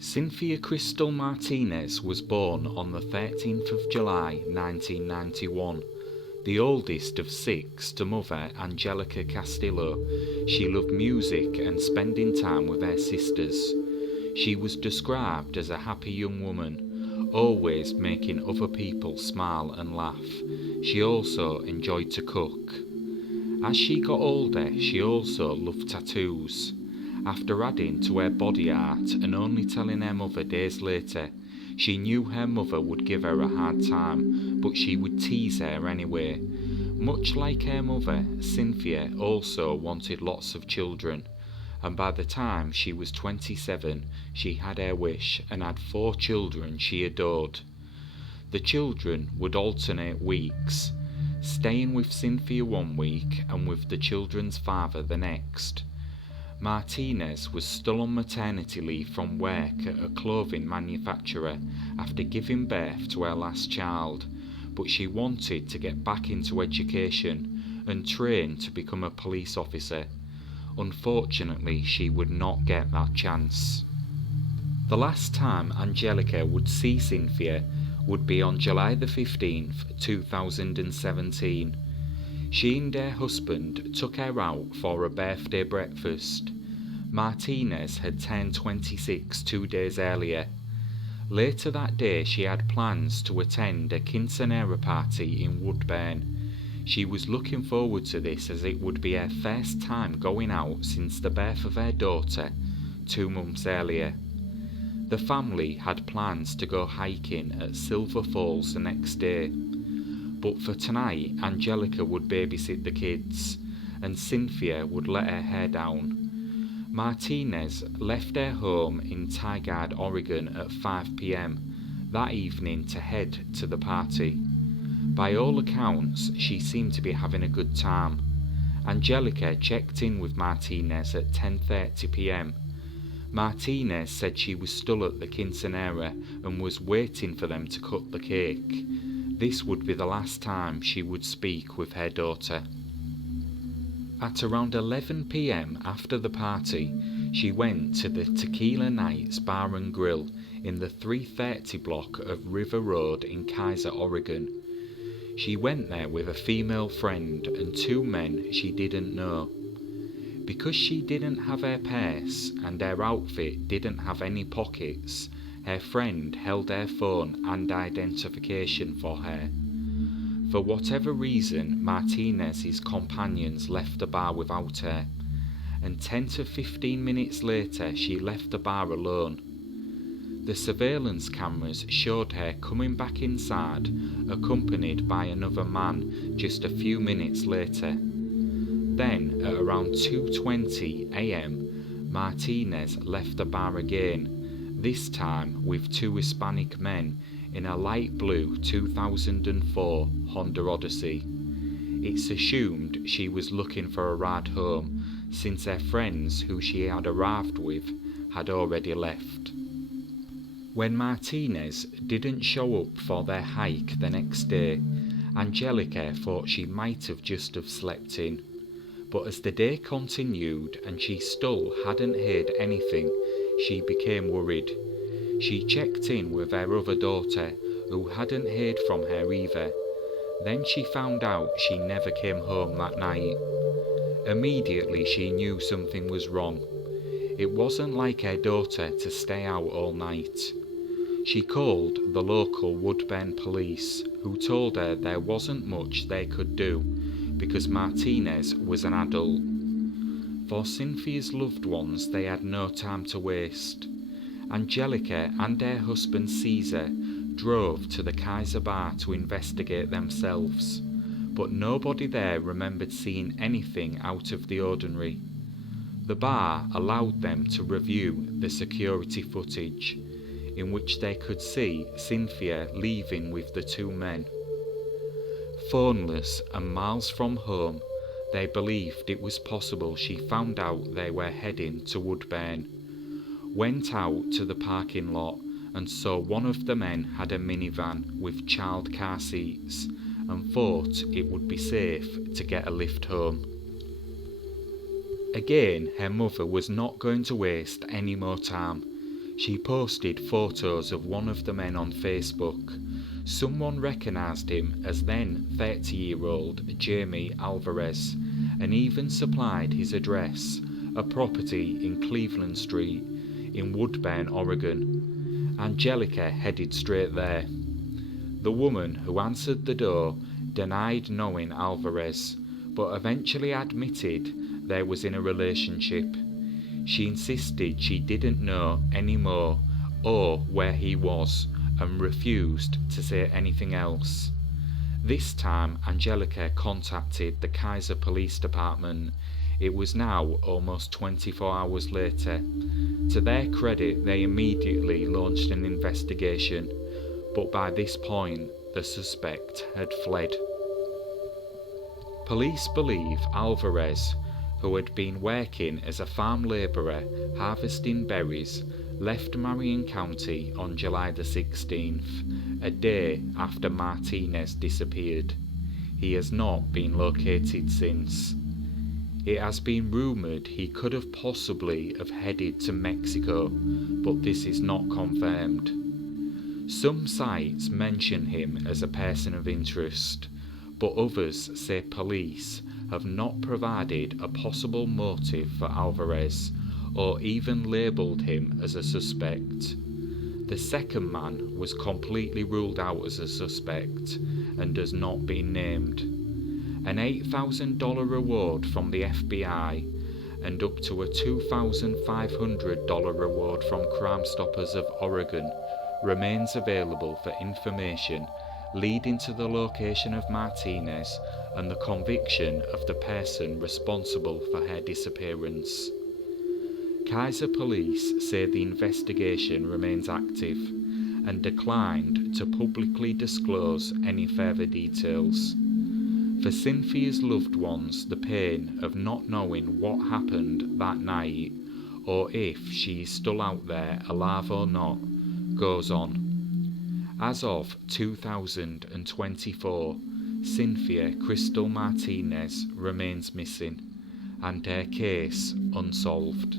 Cynthia Crystal Martinez was born on the 13th of July 1991. The oldest of six to mother Angelica Castillo, she loved music and spending time with her sisters. She was described as a happy young woman, always making other people smile and laugh. She also enjoyed to cook. As she got older, she also loved tattoos. After adding to her body art and only telling her mother days later, she knew her mother would give her a hard time, but she would tease her anyway. Much like her mother, Cynthia also wanted lots of children, and by the time she was 27, she had her wish and had 4 children she adored. The children would alternate weeks, staying with Cynthia one week and with the children's father the next. Martinez was still on maternity leave from work at a clothing manufacturer after giving birth to her last child, but she wanted to get back into education and train to become a police officer. Unfortunately, she would not get that chance. The last time Angelica would see Cynthia would be on July the 15th, 2017. She and her husband took her out for a birthday breakfast. Martinez had turned 26 2 days earlier. Later that day she had plans to attend a Quinceañera party in Woodburn. She was looking forward to this as it would be her first time going out since the birth of her daughter 2 months earlier. The family had plans to go hiking at Silver Falls the next day. But for tonight, Angelica would babysit the kids, and Cynthia would let her hair down. Martinez left her home in Tigard, Oregon at 5 p.m. that evening to head to the party. By all accounts, she seemed to be having a good time. Angelica checked in with Martinez at 10:30 p.m. Martinez said she was still at the Quinceañera and was waiting for them to cut the cake. This would be the last time she would speak with her daughter. At around 11 p.m. after the party, she went to the Tequila Nights Bar and Grill in the 330 block of River Road in Keizer, Oregon. She went there with a female friend and 2 men she didn't know. Because she didn't have her purse and her outfit didn't have any pockets, her friend held her phone and identification for her. For whatever reason, Martinez's companions left the bar without her, and 10 to 15 minutes later she left the bar alone. The surveillance cameras showed her coming back inside, accompanied by another man just a few minutes later. Then, at around 2:20 a.m, Martinez left the bar again, this time with 2 Hispanic men in a light blue 2004 Honda Odyssey. It's assumed she was looking for a ride home, since her friends who she had arrived with had already left. When Martinez didn't show up for their hike the next day, Angelica thought she might have just have slept in. But as the day continued and she still hadn't heard anything, she became worried. She checked in with her other daughter, who hadn't heard from her either. Then she found out she never came home that night. Immediately she knew something was wrong. It wasn't like her daughter to stay out all night. She called the local Woodburn police, who told her there wasn't much they could do because Martinez was an adult. For Cynthia's loved ones, they had no time to waste. Angelica and her husband Keizer drove to the Keizer bar to investigate themselves, but nobody there remembered seeing anything out of the ordinary. The bar allowed them to review the security footage, in which they could see Cynthia leaving with the 2 men. Phoneless and miles from home, they believed it was possible she found out they were heading to Woodburn, went out to the parking lot and saw one of the men had a minivan with child car seats and thought it would be safe to get a lift home. Again, her mother was not going to waste any more time. She posted photos of one of the men on Facebook. Someone recognised him as then 30-year-old Jamie Alvarez, and even supplied his address, a property in Cleveland Street in Woodburn, Oregon. Angelica headed straight there. The woman who answered the door denied knowing Alvarez, but eventually admitted they was in a relationship. She insisted she didn't know any more or where he was, and refused to say anything else. This time Angelica contacted the Keizer Police Department. It was now almost 24 hours later. To their credit, they immediately launched an investigation, but by this point the suspect had fled. Police believe Alvarez, who had been working as a farm labourer harvesting berries, left Marion County on July the 16th, a day after Martinez disappeared. He has not been located since. It has been rumoured he could have possibly have headed to Mexico, but this is not confirmed. Some sites mention him as a person of interest, but others say police have not provided a possible motive for Alvarez, or even labelled him as a suspect. The second man was completely ruled out as a suspect and has not been named. An $8,000 reward from the FBI and up to a $2,500 reward from Crime Stoppers of Oregon remains available for information leading to the location of Martinez and the conviction of the person responsible for her disappearance. Keizer police say the investigation remains active and declined to publicly disclose any further details. For Cynthia's loved ones, the pain of not knowing what happened that night, or if she is still out there alive or not, goes on. As of 2024, Cynthia Crystal Martinez remains missing, and her case unsolved.